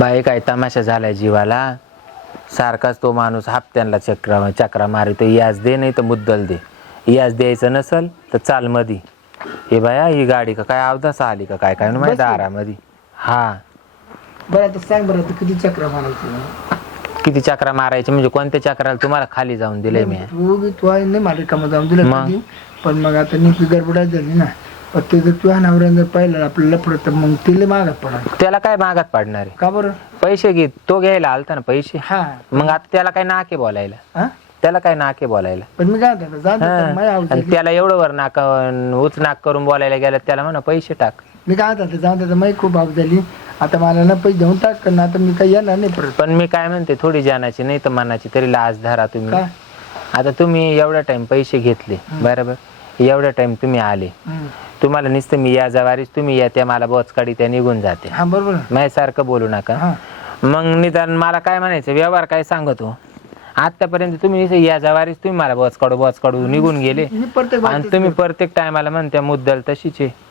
बाई काय तमाशा झालाय जीवाला? सारखाच तो माणूस हप्त्यांना चक्रा चक्रा मारितो. याज दे नाही तर मुद्दल दे. याज द्यायचं नसल तर चाल मधी. हे बाया ही गाडी का काय अवदास आली का काय? काय माहिती. दारामध्ये. हा. बरं आता सांग बरं आता किती चक्र मारायची? किती चक्रा मारायचे? म्हणजे कोणत्या चक्राला तुम्हाला खाली जाऊन दिले मी? तू तू आहे नाही मला कामं जाऊन दिलं मग? कधी. पण मग आता नीट गडबडात झाली ना. ते जर तुझ्या नवऱ्यानं जर पाहिलं आपल्याला तर मग तिला मागत पडा त्याला काय मागात पाडणार आहे? का बरं? पैसे घे तो घ्यायला आलता ना पैसे. हा. मग आता त्याला काय नाके बोलायला? हा? त्याला काय नाके बोलायला? पण मी काय म्हणतो जाऊ दे आता, माझ्या हा. आवडीचं. आणि त्याला एवढं वर नाक उच नाक करून बोलायला गेलं त्याला म्हणा पैसे टाक. मी काय म्हणतो जाऊ दे आता, माझी खूप आव झाली. आता मला ना पैसे देऊन टाक कारण आता मी काही येणार नाही परत. पण मी काय म्हणते थोडी जानाची नाही तर मनाची तरी लाज धरा तुम्ही. काय आता तुम्ही एवढा टाइम पैसे घेतले बरोबर? एवढा टाइम तुम्ही आले. हम्म. तुम्हाला नुसतं मी या जवारीच तुम्ही या त्या मला बोचकाडी त्या निघून जाते. हा बरोबर. ना. माझ्यासारखं बोलू नका. हा. मग निदान मला काय म्हणायचं व्यवहार काय सांगतो? आतापर्यंत तुम्ही नुसतं या जवारीच तुम्ही मला बोचकाडू बोचकाडू निघून गेले. मी प्रत्येक आणि बाबतीत तुम्ही प्रत्येक टायमाला म्हणत्या मुद्दल तशीच आहे.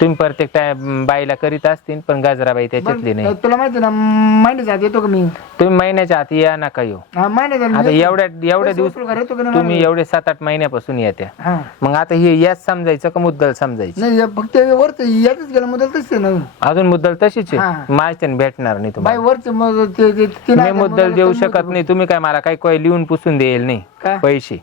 तुम्ही प्रत्येक टाइम बाईला करीत असतील पण गजराबाई त्याच्यातली बरं, नाही. तुला माहिती ना महिने जात येतो का मी? तुम्ही महिन्याच्या आत या नका येऊ. हा आता. एवढ्या एवढ्या दिवस येतो का नाही तुम्ही एवढे सात आठ महिन्यापासून येत्या. हा. मग आता हे याच समजायचं का मुद्दल समजायचं? नाही हे फक्त वरच यातच गेलं मग तसंच आहे ना अजून. मुद्दल तशीच हा. आहे माझ्याने भेटणार नाही बाई तुम्हाला वरच मग ते ते- तीन मी मुद्दल देऊ शकत. नाही. तुम्ही काय मला काही काही लिहून पुसून देईल नाही? काय? पैसे.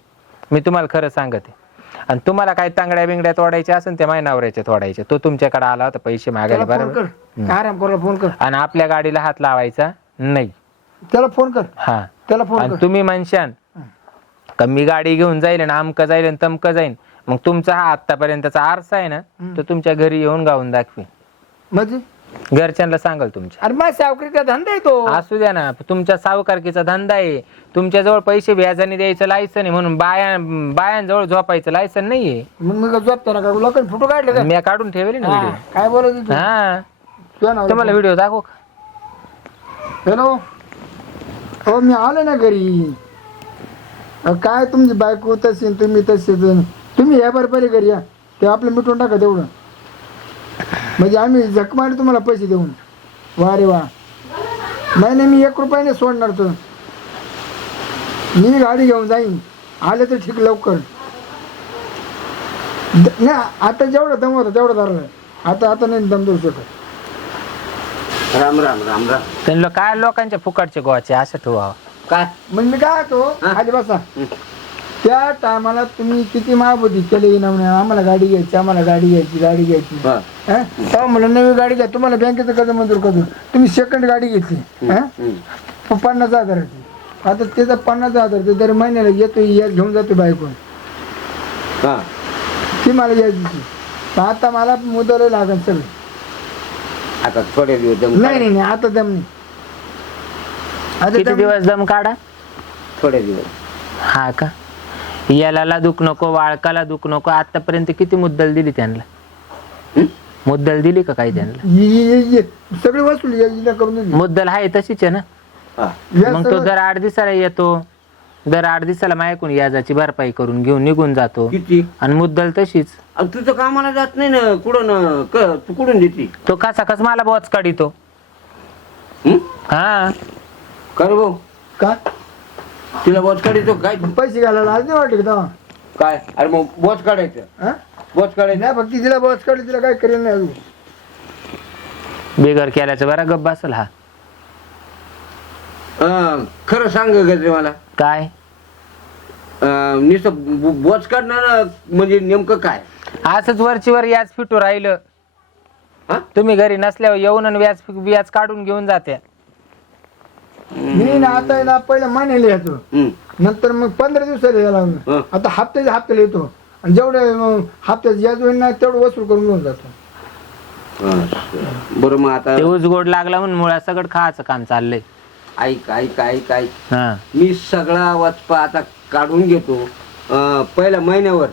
मी तुम्हाला खरं सांगते. आणि तुम्हाला काय तांगड्या बिंगड्या तोडायच्या असेल त्या माझ्या नवऱ्याच्या तोडायच्या तो तुमच्याकडे आला होता पैसे मागायला त्याला फोन बरोबर कर आराम करायला फोन कर. आणि आपल्या गाडीला हात लावायचा? नाही. त्याला फोन कर. हा. त्याला फोन आणि कर. तुम्ही म्हणशान का मी गाडी घेऊन जाईल आणि आमकं जाईल आणि तमकं जाईल. मग तुमचा हा आतापर्यंतचा आरसा आहे ना तो तुमच्या घरी येऊन गाऊन दाखवी म्हणजे? घरच्यांना सांगाल तुमच्या. अरे माझ्या सावकरीचा धंदा आहे तो. असू द्या ना तुमच्या सावकारकीचा धंदा आहे. तुमच्याजवळ पैसे व्याजाने द्यायचं लायसन आहे म्हणून बाया बायांजवळ झोपायचं लायसन नाहीये. मग मी झोपताना का? लोकांनी फोटो काढले का? मी काढून ठेवले ना हा, व्हिडिओ काय बोलत तू? हा. तुम्हाला व्हिडिओ दाखवू. का? हॅलो? हो मी आलो ना घरी. अहो, काय तुमची बायको तशी आणि तुम्ही तसे तुम्ही या बरोबर घरी या. ते आपलं मिटून टाका तेवढं. म्हणजे आम्ही झक मारी तुम्हाला पैसे देऊन. वा रे वा. नाही नाही मी एक रुपयाने सोडणार तर. मी गाडी घेऊन जाईन. आले तर ठीक लवकर. नाही आता जेवढं दम होता तेवढं धरलं. आता आता नाही दम देऊ शकत. राम राम राम राम. त्यांना काय लोकांच्या फुकटचे गोवाचे असं ठेवावं. काय? मग मी काय तो? आधी बसा. त्या टायमाला तुम्ही किती महाबुद्धी केली ना म्हणे आम्हाला गाडी घ्यायची आम्हाला गाडी घ्यायची गाडी घ्यायची. हा? तेव्हा मला नवी गाडी घ्या. तुम्हाला बँकेचं कर्ज मंजूर करतो तुम्ही सेकंड गाडी घेतली. हा? प- पन्नास हजाराची आता त्याचा पन्नास हजार ते दर महिन्याला येतो या घेऊन जातो बायको. हा. ती मला यायची आता मला मुदल लागेल सगळं. आता थोडे दिवस दम नाही नाही नाही. आता दम नाही. आता किती दम- दिवस दम काढा? थोडे दिवस. हा का? याला दुख नको वाळकाला दुख नको. आतापर्यंत किती मुद्दल दिली त्यांना? हं? मुद्दल दिली का काही त्यांना? ये- ये- ये- सगळी करून दिली. मुद्दल आहे तशीच आहे ना? हा. मग तो दर आठ दिवसाला येतो. दर आठ दिवसाला मायकून याजाची भरपाई करून घेऊन निघून जातो. किती? आणि मुद्दल तशीच. अहो, तू तर कामाला जात नाही ना कुठं ना क- तू कुठून देते? तो कसा कस मला बोच काढितो हं? हा. कर भाऊ? का? तिला बोच काढायचो काय? पैसे घालायला आज नाही वाटलं का तेव्हा? काय? अरे मग बोच काढायचं हा? बोच काढायचं नाही फक्त तिला बस काढली तिला काय करेल नाही अजून. बेगर केल्याचं बरा गप्प बसल हा. अं, खरं सांग गजरे मला. काय? अं, नुसतं बो- बोच काढणार म्हणजे नेमकं काय? असंच वरची वर याच फिटू राहिलं. हा? तुम्ही घरी नसल्यावर येऊन आणि व्याज व्याज काढून घेऊन जाते. मी ना आता ना पहिल्या महिन्याला येतो. नंतर मग पंधरा दिवसाला यायला लागलो. आता हप्त्याच्या हप्त्याला येतो. आणि जेवढे मग हप्त्यात याच होईल ना तेवढं वसूल करून घेऊन जातो. बरं मग आता ते ऊस गोड लागला म्हणून मुळा सगळं खायचं काम चाललंय. ऐक ऐक ऐक ऐक. हा. मी सगळा वचपा आता काढून घेतो. अं, पहिल्या महिन्यावर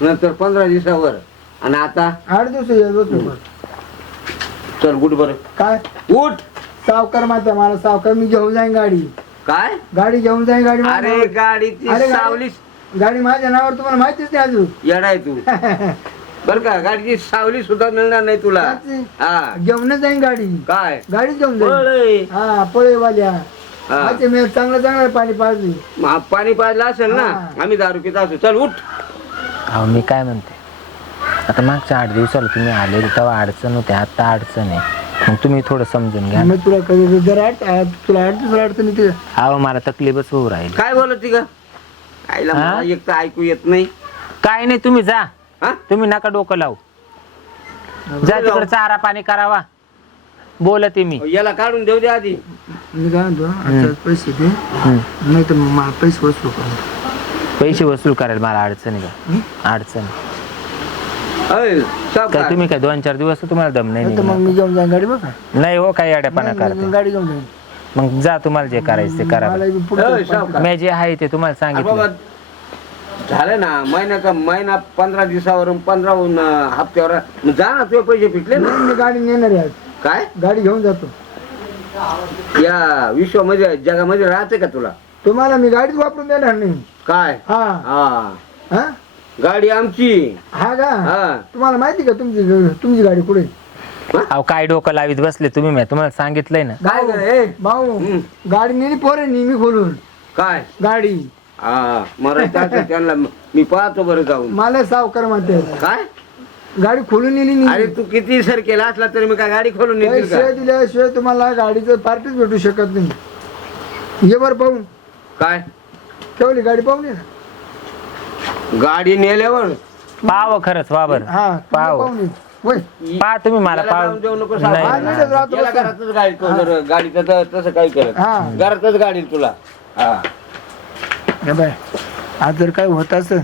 नंतर पंधरा दिवसावर. आणि आता आठ दिवस याच वसूल करतो. चल गुड बरं. काय? उठ! सावकार माहिती आहे मला सावकार मी घेऊन जाईन गाडी. काय? गाडी घेऊन जाईन गाडी माझ्या अरे नावावर. गाडीची अरे गाडी- सावलीस. गाडी माझ्या नावावर तुम्हाला माहितीच नाही अजून. येडाय तू. बर का गाडीची सावली सुद्धा मिळणार नाही तुला. हा. घेऊन जाईन गाडी. काय? गाडी घेऊन जाईन. हा पळेवाल्या हा. अच्छा मी चांगलं चांगलं पाणी पाजली. मग पाणी पाजलं असेल ना? हा. आम्ही दारू पित असू. चल उठ. अहो मी काय म्हणते? आता मागच्या आठ दिवसाला तुम्ही आले तेव्हा अडचण होते. आता अडचण आहे. मग तुम्ही थोडं समजून घ्या मग तुला कधी जर आठ तुला दिवस अडचण येते. अहो मला तकलीफच होऊ राहील. काय बोलत ती का आईला हा? मला एक तर ऐकू येत नाही. काय नाही तुम्ही जा. हा? तुम्ही नका डोकं लावू. जा तिकडे चारा पाणी करावा. बोलते मी. याला काढून देऊ दे आधी. मी काय म्हणतो आता पैसे दे. हम्म. नाही तर मग मला पैसे वसूल कर पैसे वसूल करायला मला अडचण आहे का अडचण अय, काय. तुम्ही काय दोन चार दिवस तुम्हाला दम नाही तर मग निघणार. मी घेऊन जाईन गाडी बघा नाही हो काही अड्यापणा करते. मी गाडी घेऊन जाईन. मग जा तुम्हाला जे करायचं ते करा मला बी अय, पुढचं सावकार. मी जे आहे ते तुम्हाला अरे बाबा सांगितलं झालं ना महिन्याचा महिना पंधरा दिवसावरून पंधरा हप्त्यावर. मग जा ना तुझे पैसे फिटले ना. मी गाडी नेणार आहे आज. काय? गाडी घेऊन जातो. या विश्वामध्ये जगामध्ये राहते का तुला? तुम्हाला मी गाडीच वापरून देणार नाही. काय? हा. हा. हा? गाडी आमची. हा का? हा. तुम्हाला माहिती का तुमची तुमची गाडी कुठे? अहो काय डोकं लावीत बसले तुम्ही मी तुम्हाला सांगितलंय ना. काय ग, ए? भाऊ हम्म. गाडी नेली पोरे नेहमी खोलून. काय? गाडी. हा त्यांना मी पाहतो बरं जाऊन. मला सावकार म्हणते. काय? गाडी खोलून नेली अरे नाही तू किती सर केला असला तरी मी काय गाडी खोलून येतील पैसे का? दिल्याशिवाय तुम्हाला गाडीचं पार्टीच भेटू शकत नाही. ये बरं पाहून. काय? ठेवली गाडी पाहून ये ना. गाडी नेल्यावर पाव खरंच वा बर. हा. होय. पा तुम्ही मला पाव. लावून देऊ नको. नाही, नाही. घरातच गाडी तो जर गाडीचं तर तसं काही करत हा. घरातच गाडी तुला. हा. हे बाय आज जर काय होत असेल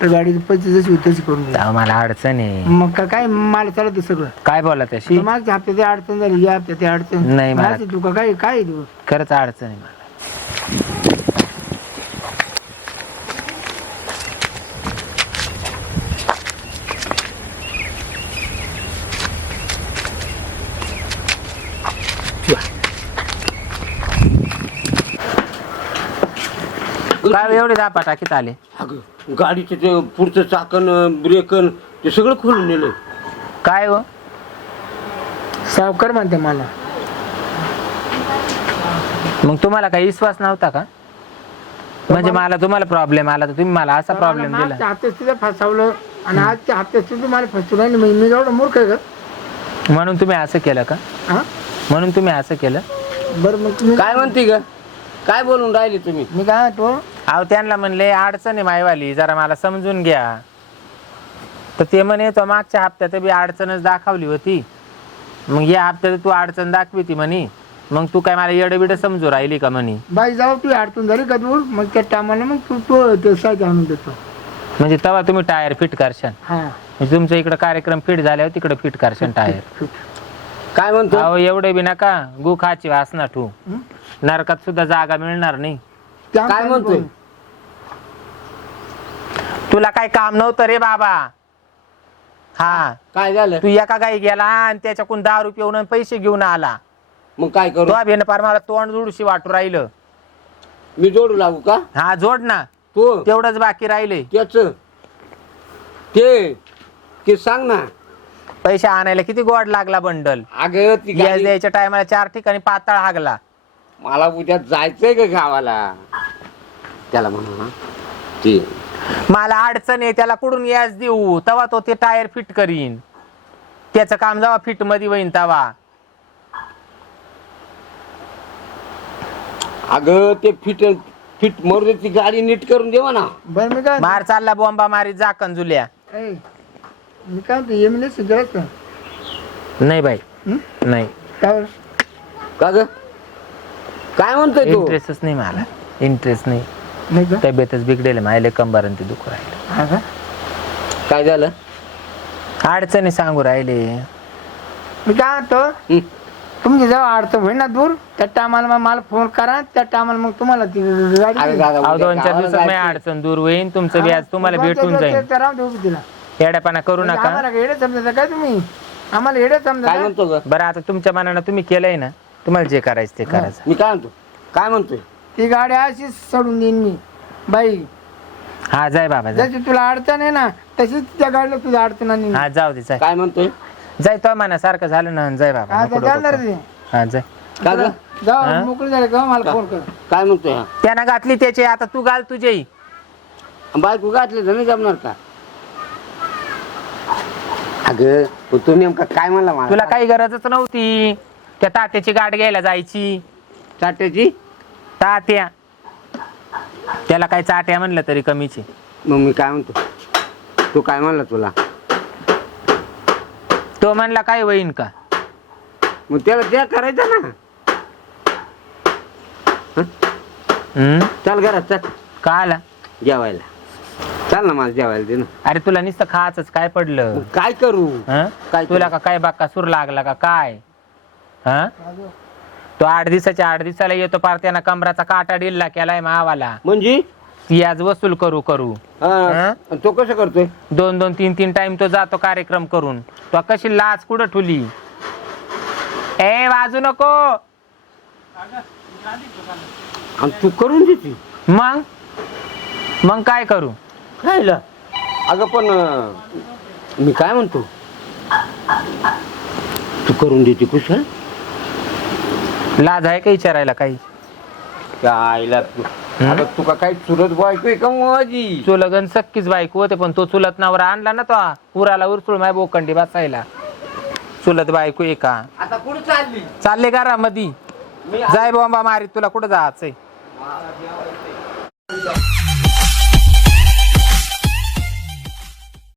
तर गाडीचे पैसे जशी होते तशी करून अहो, मला अडचण आहे. मग का- काय मला चालत सगळं? काय बोला त्याशी मागच्या हप्त्यात ते अडचण झाली या हप्त्यात ते अडचण. नाही, मला- माझं तुका काय काय तू? खरंच अडचण आहे मला. काय एवढे दापा टाकीत आले? अगं गाडीचं ते पुढचं चाकण ब्रेकन ते सगळं खोलून नेलं. काय हो? सावकार म्हणते मला. मग तुम्हाला काही विश्वास नव्हता का? म्हणजे मला तुम्हाला प्रॉब्लेम आला तर तुम्ही मला असा प्रॉब्लेम दिला. मागच्या हप्त्यात सुद्धा फसवलं आणि आजच्या हप्त्यात सुद्धा मला फसवलं नाही मी मी एवढं मूर्ख आहे का? म्हणून तुम्ही असं केलं का? हा? म्हणून तुम्ही असं केलं? बरं मग तुम्ही काय म्हणते ग? काय बोलून राहिले तुम्ही? मी काय म्हणतो? अहो त्यांना म्हणले अडचण आहे मायवाली जरा मला समजून घ्या. तर ते म्हणे तो मागच्या हप्त्यात बी अडचणच दाखवली होती. मग या हप्त्यात तू अडचण दाखवी ती म्हणे. मग तू काय मला येडबिड समजू राहिली का म्हणे? बाई जाऊ तू अडचण झाली का दूर मग त्या टायमाला मग तू तो ते आणून देतो. म्हणजे तेव्हा तुम्ही टायर फिट करशाल. हा. म्हणजे तुमचा इकडे कार्यक्रम फिट झाल्यावर तिकडे फिट करशाल टायर. काय म्हणतो? अहो एवढे बी नका गु खाची वासना ठू हं? नरकात सुद्धा जागा मिळणार नाही. त्या काय म्हणतोय? तुला काही काम नव्हतं रे बाबा. हा. काय झालं? तू एका गाई गेला आणि त्याच्याकडून दहा रुपये येऊन पैसे घेऊन आला. मग काय करू? तो अभिनय पार मला तोंड जोडशी वाटू राहिलं. मी जोडू लागू का? हा जोड ना. तू? तेवढंच बाकी राहिले. त्याच. ते. ते सांग ना. पैसे आणायला किती गोड लागला बंडल. अगं ती गॅस गाडी द्यायच्या टायमाला चार ठिकाणी पातळ हागला. मला उद्या जायचंय का गावाला. त्याला म्हणा ते मला अडचण आहे त्याला कुठून गॅस देऊ? तवा तो ते टायर फिट करीन. त्याचं काम जेव्हा फिटमध्ये होईन तवा. अगं ते फिट फिट मरू ती गाडी नीट करून देवा ना. बरं मी काय मार चालला बॉम्बा मारी जाकन जुल्या ए, मी काय म्हणतो का? नाही बाई. हं? नाही? का ग? काय म्हणतोय तो? इंटरेस्टच नाही मला. इंटरेस्ट नाही. नाही का? तब्येतच बिघडेल मायले कंबर आणि ते दुखू राहिले. हा का? काय झालं? अडचणी सांगू राहिले. मी काय म्हणतो? हं? तुमची जेव्हा अडचण होईल ना दूर? त्या टायमाला मग मला फोन करा त्या टायमाला मग तुम्हाला ती गाडी अरे देईन. दादा, अहो उद्या दोन चार गावाला दिवसात मी. अडचण दूर होईन. तुमचं व्याज तुम्हाला भेटून जाईल ते- ते राहून दे उभी तिला. येड्यापणा करू म्हणजे नका. आम्हाला येडे समजायचं काय तुम्ही? आम्हाला येडे काय समजा म्हणतो ग? बरं आता तुमच्या मनानं तुम्ही केलंय ना तुम्हाला जे करायचं ते करायचं. मी काय म्हणतो? काय म्हणतोय? ती गाडी अशीच सोडून देईन मी. बाई हा जाय बाबा जाय. जशी तुला अडचण आहे ना तशीच त्या गाडीला तुझ्या अडचण आणि हा जाऊ दे जाय. काय म्हणतोय? जाय तो मनासारखं झालं ना जाय बाबा नको डोकं खाऊ. हा जाय. का ग? जाऊ हा? मोकळी झाली का? मला फोन कर. काय म्हणतोय? हा त्यानं घातली त्याची आता तू घाल तुझी. बायको घातली तर नाही जमणार का? अगं पण तू नेमका काय म्हणला मला? तुला काही गरजच नव्हती. त्या तात्याची गाठ घ्यायला जायची. चाट्याची तात्या. त्याला काय चाट्या म्हणलं तरी कमीचे मग मी काय म्हणतो? तू काय म्हणला तुला? तो म्हणला काय होईन का? मग त्याला त्या करायचं ना. हम्म चल घरात चल. का आला? जेवायला. चल ना मला जेवायला दे ना. अरे तुला नुसतं खायचंच काय पडलं? मग काय करू? हं? काय तुला का काय बाक्का सूर लागला का? काय? हा? तो आठ दिवसाच्या आठ दिवसाला येतो पार त्यानं कमराचा काटा डिल्ला केलाय मावाला म्हणजे? याज वसूल करू करू. हा, हा? तो कसं करतोय? दोन दोन तीन तीन टाइम तो जातो कार्यक्रम करून. तो कशी लाच कुठं ठुली? ए वाजू नको. आणि तू करून देते. मग? मग काय करू? खायला. अगं पण अं, मी काय म्हणतो? तू करून देते कुशल? लाज आहे का विचारायला काही? आईला तू तुका काही चुरत बायको आहे का माझी? चुलगन सक्कीच बायको होते पण तो चुलत नवरा आणला ना तो उराला उरसुळ माय बोकंडी बसायला. चुलत बायको आहे का? आता कुठे चालली? चालले घरामध्ये मी जाय बॉम्बा मारीत तुला कुठं जायचंय?